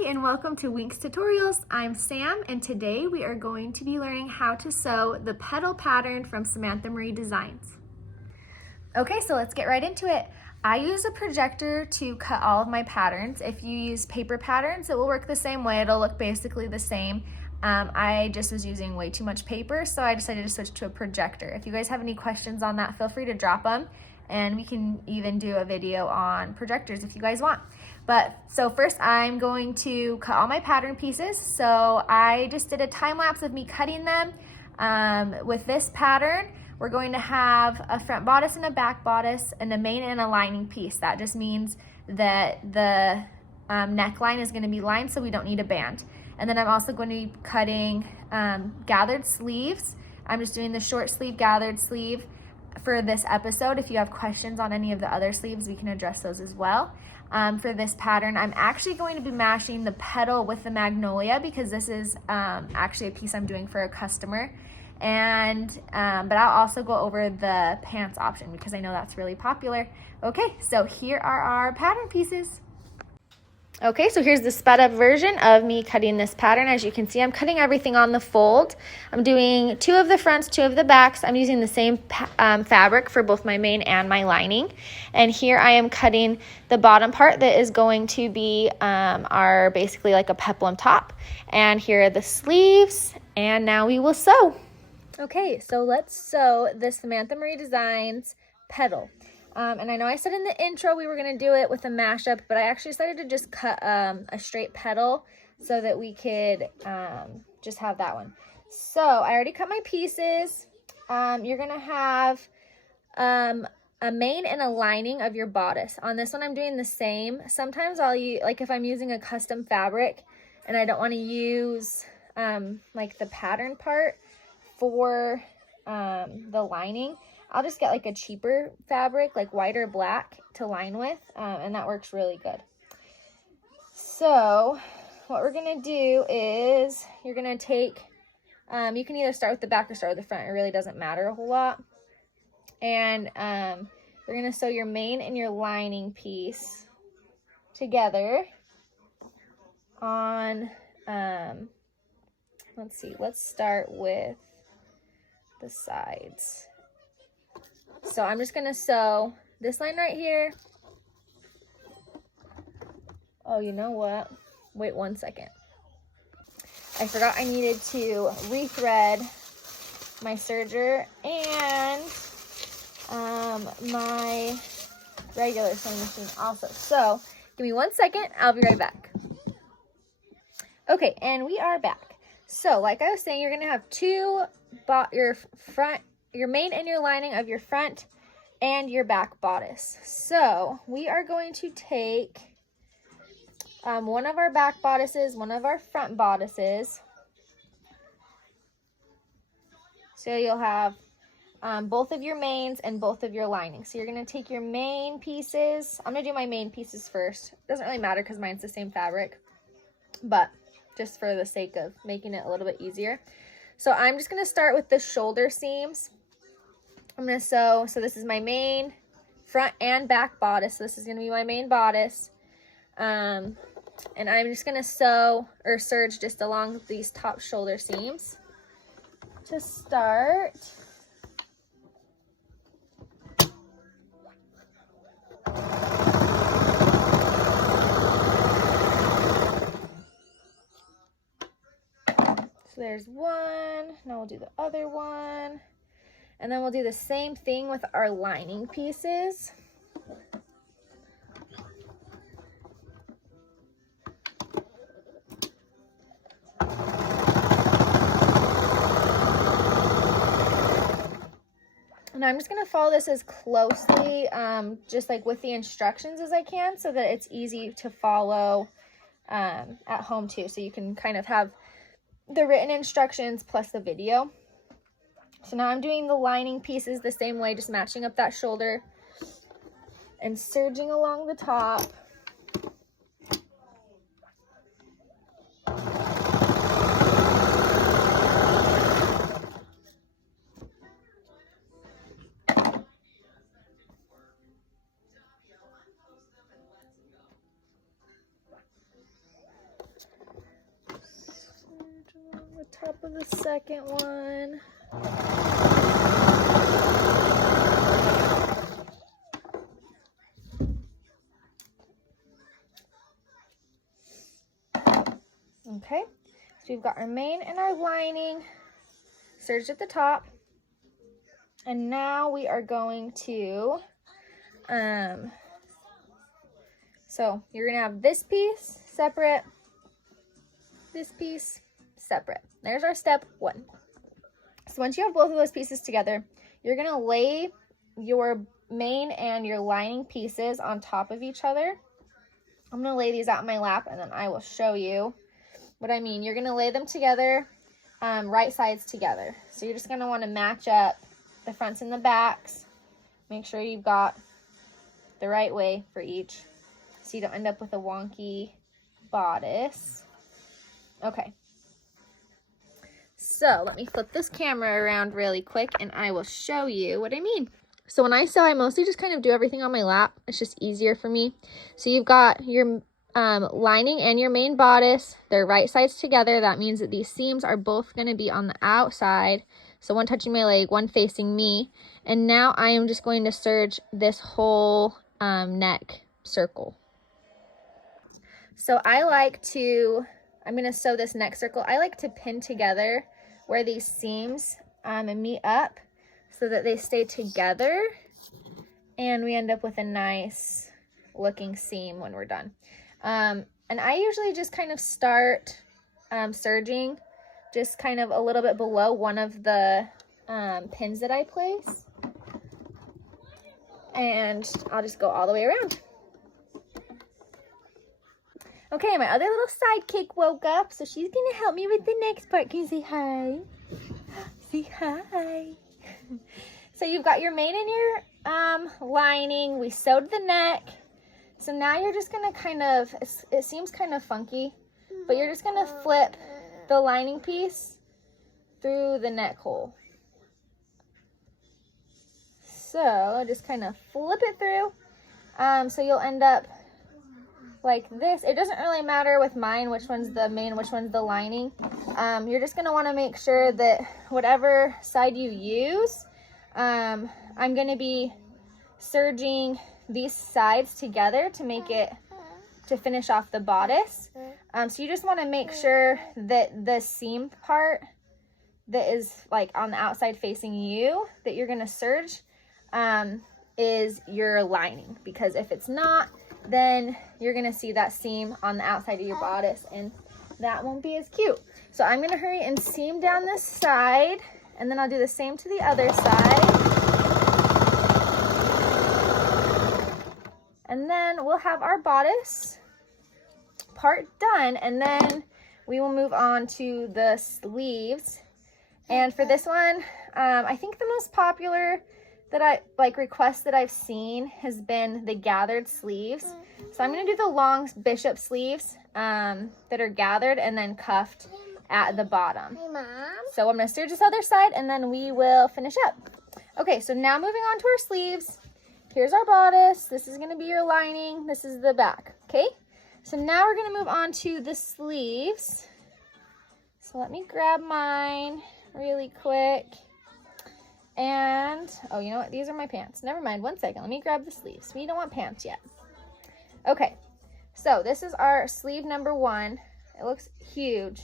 Hi and welcome to Winks Tutorials. I'm Sam and today we are going to be learning how to sew the petal pattern from Samantha Marie Designs. Okay, so let's get right into it. I use a projector to cut all of my patterns. If you use paper patterns, it will work the same way. It'll look basically the same. I just was using way too much paper, so I decided to switch to a projector. If you guys have any questions on that, feel free to drop them, and we can even do a video on projectors if you guys want. So first I'm going to cut all my pattern pieces. So I just did a time lapse of me cutting them. With this pattern, we're going to have a front bodice and a back bodice and a main and a lining piece. That just means that the neckline is going to be lined, so we don't need a band. And then I'm also going to be cutting gathered sleeves. I'm just doing the short sleeve gathered sleeve for this episode. If you have questions on any of the other sleeves, we can address those as well. For this pattern, I'm actually going to be mashing the petal with the magnolia because this is actually a piece I'm doing for a customer. And but I'll also go over the pants option because I know that's really popular. Okay, so here are our pattern pieces. Okay, so here's the sped up version of me cutting this pattern. As you can see, I'm cutting everything on the fold. I'm doing 2 of the fronts, 2 of the backs. I'm using the same fabric for both my main and my lining. And here I am cutting the bottom part that is going to be our basically like a peplum top. And here are the sleeves, and now we will sew. Okay, so let's sew the Samantha Marie Designs petal. And I know I said in the intro we were going to do it with a mashup, but I actually decided to just cut a straight petal so that we could just have that one. So I already cut my pieces. You're going to have a main and a lining of your bodice. On this one I'm doing the same. Sometimes I'll use, like if I'm using a custom fabric and I don't want to use like the pattern part for the lining, I'll just get like a cheaper fabric, like white or black, to line with, and that works really good. So what we're going to do is you're going to take, you can either start with the back or start with the front. It really doesn't matter a whole lot. And you're going to sew your main and your lining piece together on, let's see, let's start with the sides. So I'm just going to sew this line right here. Oh, you know what? Wait 1 second. I forgot I needed to rethread my serger and my regular sewing machine also. So give me 1 second. I'll be right back. Okay, and we are back. So like I was saying, you're going to have your main and your lining of your front and your back bodice. So we are going to take one of our back bodices, one of our front bodices. So you'll have both of your mains and both of your linings. So you're going to take your main pieces. I'm going to do my main pieces first. It doesn't really matter because mine's the same fabric, but just for the sake of making it a little bit easier. So I'm just going to start with the shoulder seams. I'm going to sew, so this is my main front and back bodice. So this is going to be my main bodice. And I'm just going to sew or serge just along these top shoulder seams to start. So there's one. Now we'll do the other one. And then we'll do the same thing with our lining pieces. And I'm just going to follow this as closely, just like with the instructions as I can, so that it's easy to follow at home too. So you can kind of have the written instructions plus the video. So now I'm doing the lining pieces the same way, just matching up that shoulder and serging along the top. the top of the second one. Okay, so we've got our main and our lining serged at the top. And now we are going to, so you're gonna have this piece separate, this piece separate. There's our step one. So once you have both of those pieces together, you're gonna lay your main and your lining pieces on top of each other. I'm gonna lay these out in my lap and then I will show you what I mean. You're gonna lay them together, right sides together. So you're just gonna wanna match up the fronts and the backs. Make sure you've got the right way for each so you don't end up with a wonky bodice. Okay. So let me flip this camera around really quick and I will show you what I mean. So when I sew, I mostly just kind of do everything on my lap. It's just easier for me. So you've got your lining and your main bodice. They're right sides together. That means that these seams are both going to be on the outside. So one touching my leg, one facing me. And now I am just going to serge this whole neck circle. So I'm going to sew this neck circle. I like to pin together where these seams meet up so that they stay together and we end up with a nice looking seam when we're done. And I usually just kind of start serging just kind of a little bit below one of the pins that I place. And I'll just go all the way around. Okay, my other little sidekick woke up, so she's gonna help me with the next part. Can you say hi? Say hi. So you've got your main and your lining. We sewed the neck. So now you're just gonna kind of, it seems kind of funky, but you're just gonna flip the lining piece through the neck hole. So just kind of flip it through. So you'll end up like this. It doesn't really matter with mine which one's the main, which one's the lining. You're just gonna wanna make sure that whatever side you use, I'm gonna be serging these sides together to make it, to finish off the bodice. So you just wanna make sure that the seam part that is like on the outside facing you, that you're gonna serge, is your lining. Because if it's not, then you're gonna see that seam on the outside of your bodice and that won't be as cute. So I'm gonna hurry and seam down this side and then I'll do the same to the other side. And then we'll have our bodice part done and then we will move on to the sleeves. And for this one, I think the most popular request that I've seen has been the gathered sleeves. So I'm going to do the long bishop sleeves that are gathered and then cuffed at the bottom. Hey, Mom. So I'm going to serge this other side and then we will finish up. Okay, so now moving on to our sleeves. Here's our bodice. This is going to be your lining. This is the back. Okay, so now we're going to move on to the sleeves. So let me grab mine really quick. And, oh, you know what? These are my pants. Never mind. One second. Let me grab the sleeves. We don't want pants yet. Okay. So this is our sleeve number 1. It looks huge.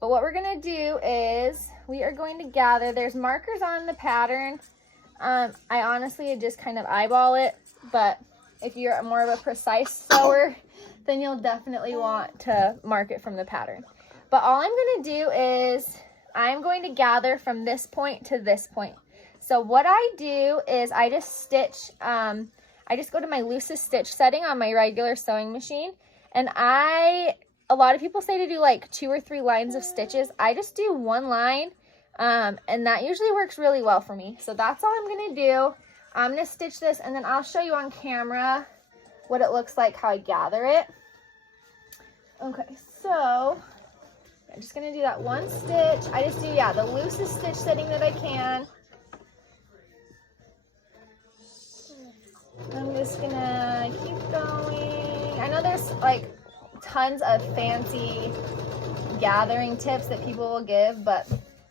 But what we're going to do is we are going to gather. There's markers on the pattern. I honestly just kind of eyeball it. But if you're more of a precise sewer, then you'll definitely want to mark it from the pattern. But all I'm going to do is I'm going to gather from this point to this point. So what I do is I just stitch, I just go to my loosest stitch setting on my regular sewing machine. And a lot of people say to do like 2 or 3 lines of stitches. I just do 1 line, and that usually works really well for me. So that's all I'm gonna do. I'm gonna stitch this and then I'll show you on camera what it looks like, how I gather it. Okay, so I'm just gonna do that 1 stitch. I just do, yeah, the loosest stitch setting that I can. I'm just gonna keep going. I know there's like tons of fancy gathering tips that people will give, but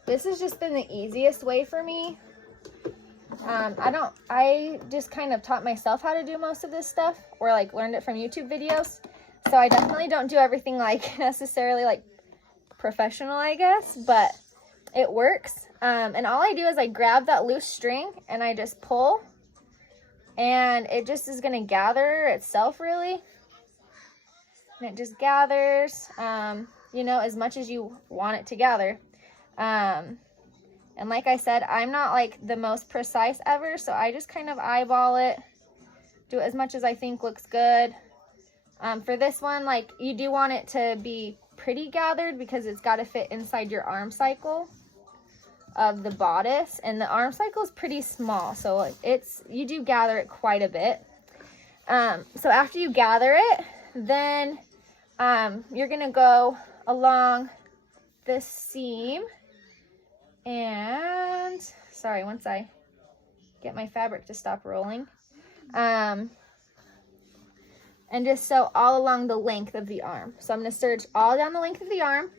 this has just been the easiest way for me. I just kind of taught myself how to do most of this stuff, or like learned it from YouTube videos. So I definitely don't do everything like necessarily like professional, I guess, but it works. And all I do is I grab that loose string and I just pull, and it just is going to gather itself, really. And it just gathers, you know, as much as you want it to gather. And like I said, I'm not like the most precise ever, so I just kind of eyeball it, do it as much as I think looks good. For this one, like, you do want it to be pretty gathered because it's got to fit inside your arm cycle of the bodice, and the arm cycle is pretty small, so you do gather it quite a bit. So after you gather it, then you're gonna go along this seam, and sorry, once I get my fabric to stop rolling, and just sew all along the length of the arm. So I'm going to serge all down the length of the arm,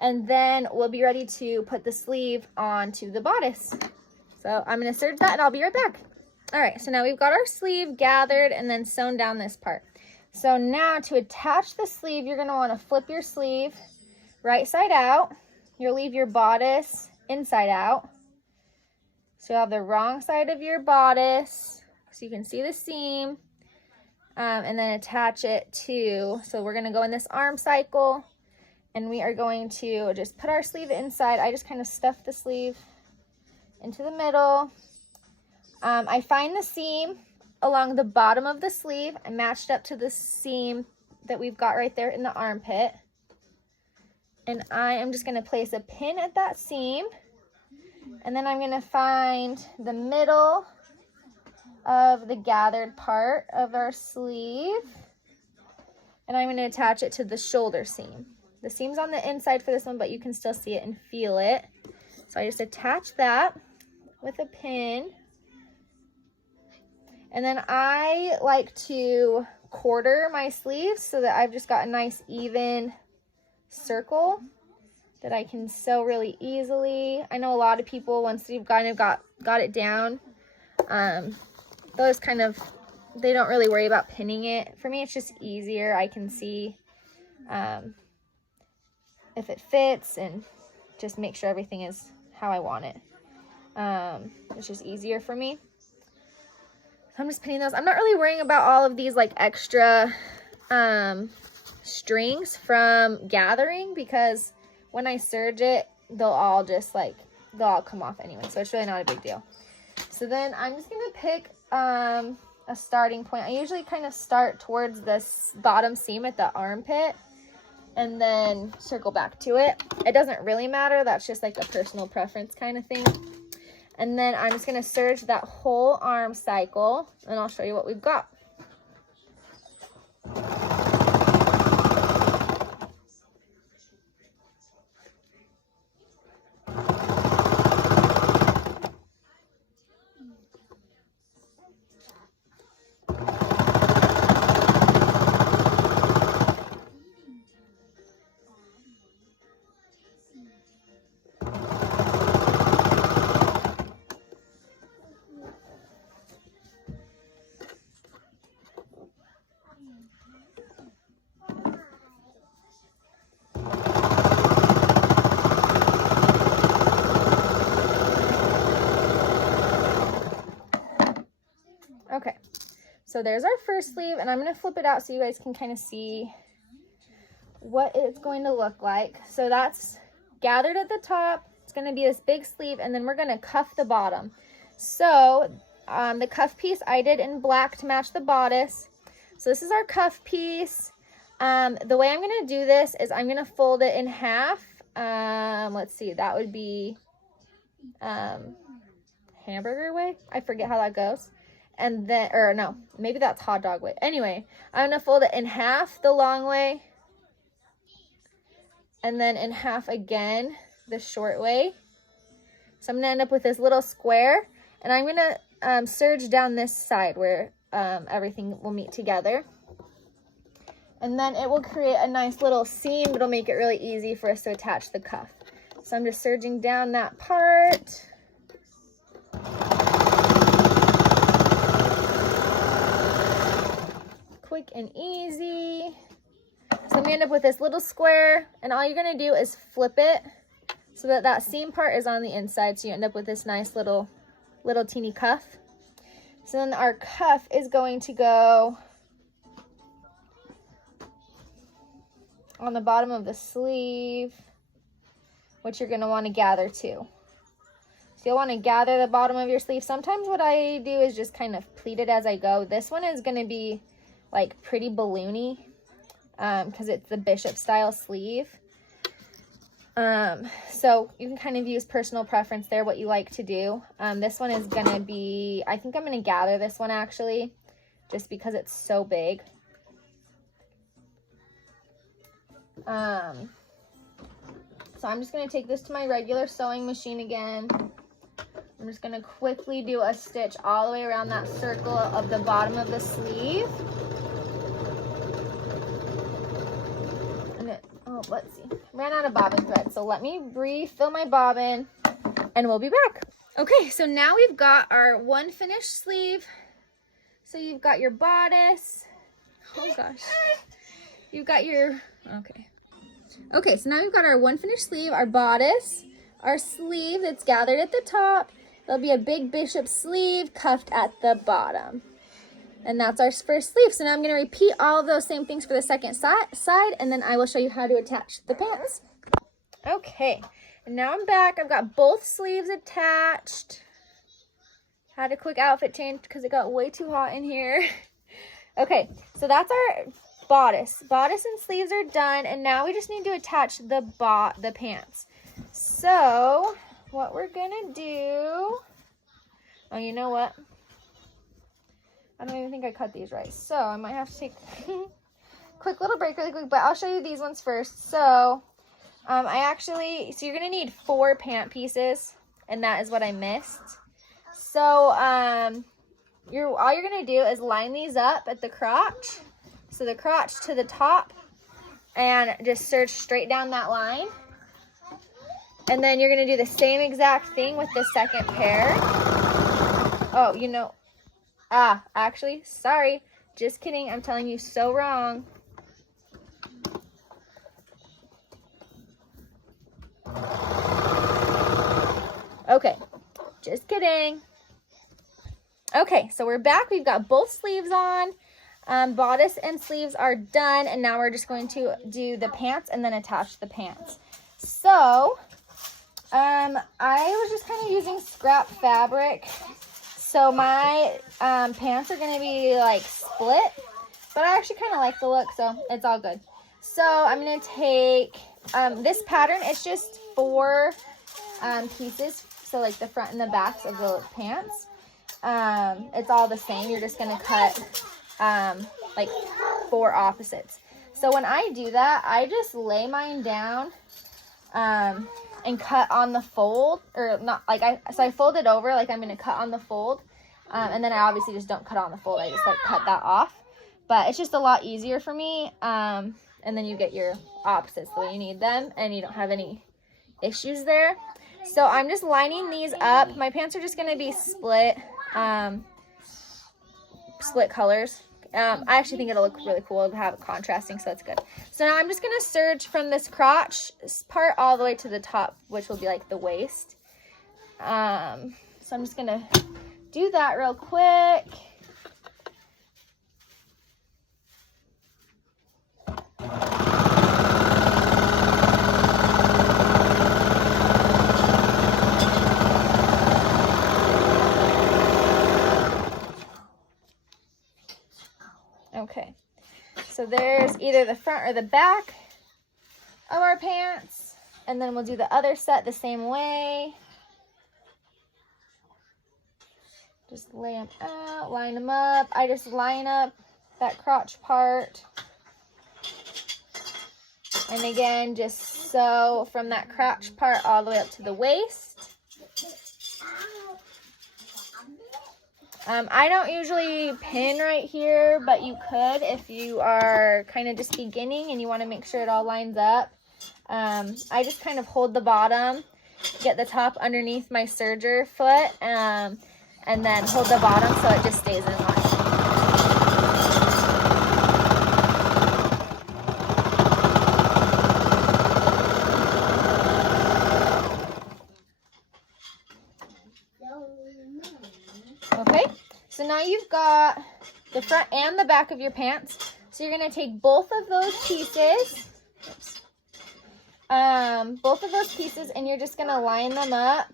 and then we'll be ready to put the sleeve onto the bodice. So I'm going to serge that and I'll be right back. All right, so now we've got our sleeve gathered and then sewn down this part. So now to attach the sleeve, you're going to want to flip your sleeve right side out. You'll leave your bodice inside out. So you'll have the wrong side of your bodice so you can see the seam. And then attach it to, so we're going to go in this arm cycle, and we are going to just put our sleeve inside. I just kind of stuff the sleeve into the middle. I find the seam along the bottom of the sleeve. I matched up to the seam that we've got right there in the armpit. And I am just going to place a pin at that seam. And then I'm going to find the middle of the gathered part of our sleeve, and I'm going to attach it to the shoulder seam. The seam's on the inside for this one, but you can still see it and feel it. So I just attach that with a pin, and then I like to quarter my sleeves so that I've just got a nice even circle that I can sew really easily. I know a lot of people, once you've kind of got it down, those kind of, they don't really worry about pinning it. For me, it's just easier. I can see if it fits and just make sure everything is how I want it. It's just easier for me. So I'm just pinning those. I'm not really worrying about all of these like extra strings from gathering, because when I serge it, they'll all come off anyway. So it's really not a big deal. So then I'm just going to pick a starting point. I usually kind of start towards this bottom seam at the armpit and then circle back to it. It doesn't really matter. That's just like a personal preference kind of thing. And then I'm just going to serge that whole arm cycle, and I'll show you what we've got. Okay, so there's our first sleeve, and I'm going to flip it out so you guys can kind of see what it's going to look like. So that's gathered at the top. It's going to be this big sleeve, and then we're going to cuff the bottom. So the cuff piece I did in black to match the bodice. So this is our cuff piece. The way I'm going to do this is I'm going to fold it in half. Let's see, that would be hamburger way. I forget how that goes. And then, or no, maybe that's hot dog way. Anyway, I'm going to fold it in half the long way, and then in half again the short way. So I'm going to end up with this little square, and I'm going to serge down this side where everything will meet together. And then it will create a nice little seam. It'll make it really easy for us to attach the cuff. So I'm just serging down that part. Quick and easy. So we end up with this little square, and all you're gonna do is flip it so that that seam part is on the inside. So you end up with this nice little teeny cuff. So then our cuff is going to go on the bottom of the sleeve, which you're gonna wanna gather too. So you'll wanna gather the bottom of your sleeve. Sometimes what I do is just kind of pleat it as I go. This one is gonna be like pretty balloony because it's the bishop style sleeve. So you can kind of use personal preference there, what you like to do. This one is gonna be, I think I'm gonna gather this one actually, just because it's so big. So I'm just gonna take this to my regular sewing machine again. I'm just gonna quickly do a stitch all the way around that circle of the bottom of the sleeve. Oh, let's see. Ran out of bobbin thread, so let me refill my bobbin and we'll be back. Okay, so now we've got our one finished sleeve. So you've got your bodice. Oh gosh. You've got your, okay, so now we've got our one finished sleeve, our bodice, our sleeve that's gathered at the top. There'll be a big bishop sleeve cuffed at the bottom. And that's our first sleeve. So now I'm going to repeat all of those same things for the second side, and then I will show you how to attach the pants. Okay, and now I'm back. I've got both sleeves attached. Had a quick outfit change because it got way too hot in here. Okay, so that's our bodice. Bodice and sleeves are done, and now we just need to attach the pants. So what we're going to do, oh, you know what? I don't even think I cut these right, so I might have to take a quick little break really quick, but I'll show you these ones first. So so you're gonna need 4 pant pieces, and that is what I missed. So all you're gonna do is line these up at the crotch, so the crotch to the top, and just serge straight down that line. And then you're gonna do the same exact thing with the second pair. Oh, you know, actually, sorry. Just kidding. I'm telling you so wrong. Okay, just kidding. Okay, so we're back. We've got both sleeves on. Bodice and sleeves are done, and now we're just going to do the pants and then attach the pants. So, I was just kind of using scrap fabric. So my pants are going to be like split, but I actually kind of like the look, so it's all good. So I'm going to take this pattern. It's just 4 pieces, so like the front and the backs of the pants. It's all the same. You're just going to cut like 4 opposites. So when I do that, I just lay mine down and cut on the fold, or not, like so I fold it over like I'm going to cut on the fold, and then I obviously just don't cut on the fold. I just like cut that off, but it's just a lot easier for me, and then you get your opposites the way you need them, and you don't have any issues there. So I'm just lining these up. My pants are just going to be split colors. I actually think it'll look really cool to have it contrasting, so it's good. So now I'm just going to serge from this crotch part all the way to the top, which will be like the waist. So I'm just going to do that real quick. Okay, so there's either the front or the back of our pants, and then we'll do the other set the same way. Just lay them out, line them up. I just line up that crotch part. And again, just sew from that crotch part all the way up to the waist. I don't usually pin right here, but you could if you are kind of just beginning and you want to make sure it all lines up. I just kind of hold the bottom, get the top underneath my serger foot, and then hold the bottom so it just stays in line. Okay, so now you've got the front and the back of your pants. So you're gonna take both of those pieces, and you're just gonna line them up.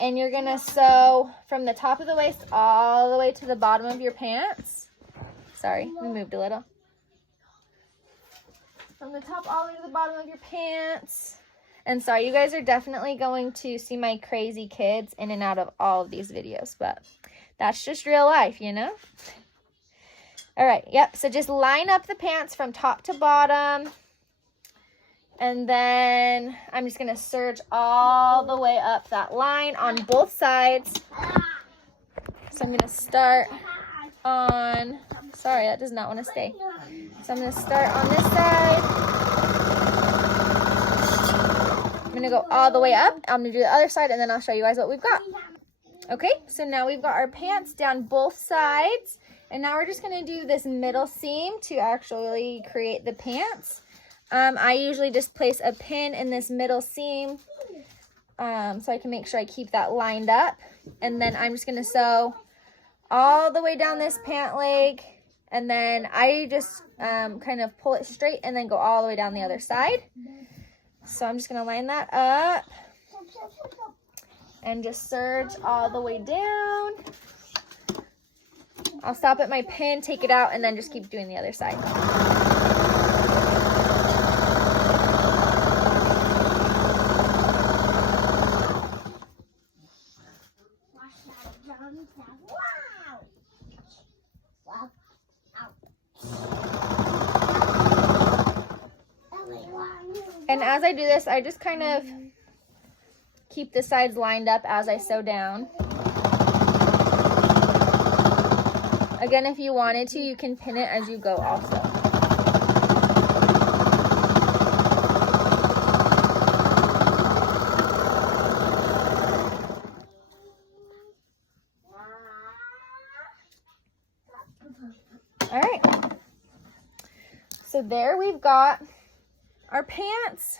And you're gonna sew from the top of the waist all the way to the bottom of your pants. Sorry, we moved a little. From the top all the way to the bottom of your pants. And sorry, you guys are definitely going to see my crazy kids in and out of all of these videos, but that's just real life, you know? All right, yep, so just line up the pants from top to bottom. And then I'm just gonna serge all the way up that line on both sides. So I'm gonna start on, sorry, that does not wanna stay. So I'm gonna start on this side. I'm gonna go all the way up. I'm gonna do the other side and then I'll show you guys what we've got. Okay, so now we've got our pants down both sides. And now we're just gonna do this middle seam to actually create the pants. I usually just place a pin in this middle seam so I can make sure I keep that lined up. And then I'm just gonna sew all the way down this pant leg. And then I just kind of pull it straight and then go all the way down the other side. So I'm just gonna line that up and just serge all the way down. I'll stop at my pin, take it out, and then just keep doing the other side. And as I do this, I just kind of keep the sides lined up as I sew down. Again, if you wanted to, you can pin it as you go also. All right. So there we've got our pants.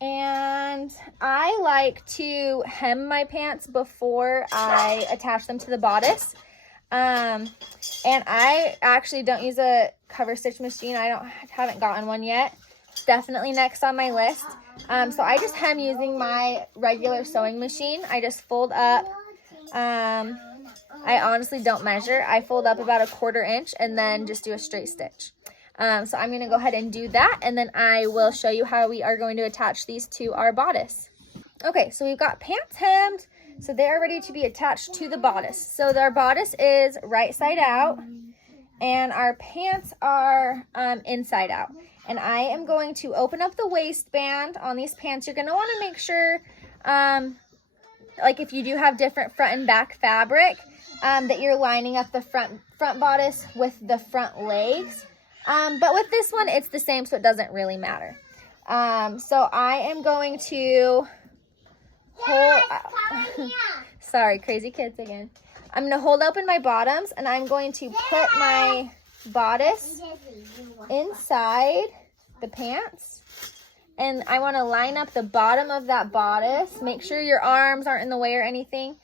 And I like to hem my pants before I attach them to the bodice. And I actually don't use a cover stitch machine. Haven't gotten one yet. Definitely next on my list. So I just hem using my regular sewing machine. I just fold up. I honestly don't measure. I fold up about 1/4 inch and then just do a straight stitch. So I'm going to go ahead and do that, and then I will show you how we are going to attach these to our bodice. Okay, so we've got pants hemmed, so they are ready to be attached to the bodice. So our bodice is right side out, and our pants are inside out. And I am going to open up the waistband on these pants. You're going to want to make sure, like if you do have different front and back fabric, that you're lining up the front bodice with the front legs. But with this one, it's the same, so it doesn't really matter. So I am going to hold, sorry, crazy kids again. I'm going to hold open my bottoms, and I'm going to put my bodice inside the pants. And I want to line up the bottom of that bodice. Make sure your arms aren't in the way or anything,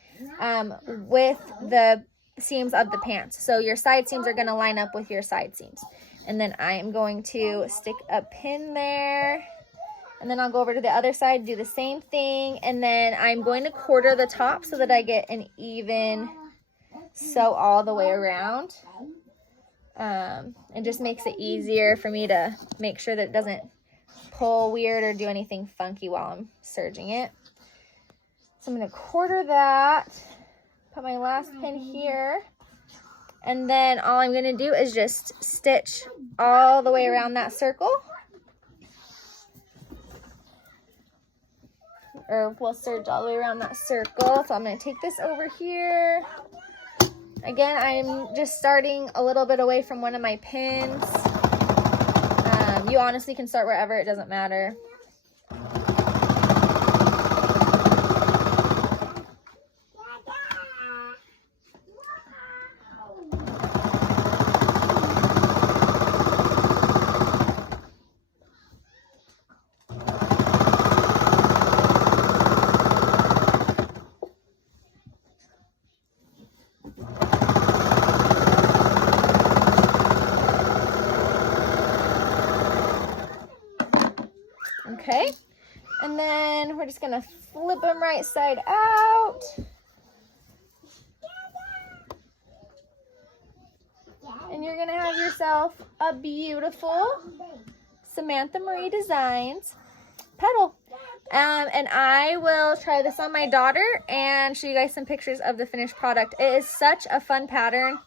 with the seams of the pants. So your side seams are going to line up with your side seams. And then I am going to stick a pin there. And then I'll go over to the other side, do the same thing. And then I'm going to quarter the top so that I get an even sew all the way around. It just makes it easier for me to make sure that it doesn't pull weird or do anything funky while I'm serging it. So I'm going to quarter that, put my last pin here. And then all I'm going to do is just stitch all the way around that circle. or will serge all the way around that circle. So I'm going to take this over here. Again, I'm just starting a little bit away from one of my pins. You honestly can start wherever, it doesn't matter. Okay, and then we're just gonna flip them right side out. And you're gonna have yourself a beautiful Samantha Marie Designs petal. And I will try this on my daughter and show you guys some pictures of the finished product. It is such a fun pattern.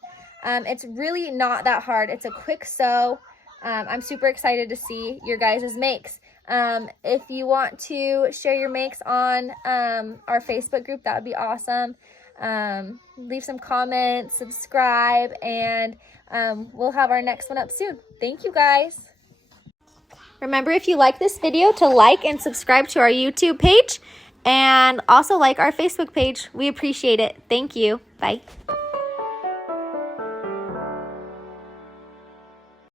It's really not that hard. It's a quick sew. I'm super excited to see your guys' makes. If you want to share your makes on our Facebook group, that would be awesome. Leave some comments, subscribe, and we'll have our next one up soon. Thank you guys. Remember, if you like this video, to like and subscribe to our YouTube page and also like our Facebook page. We appreciate it. Thank you. Bye.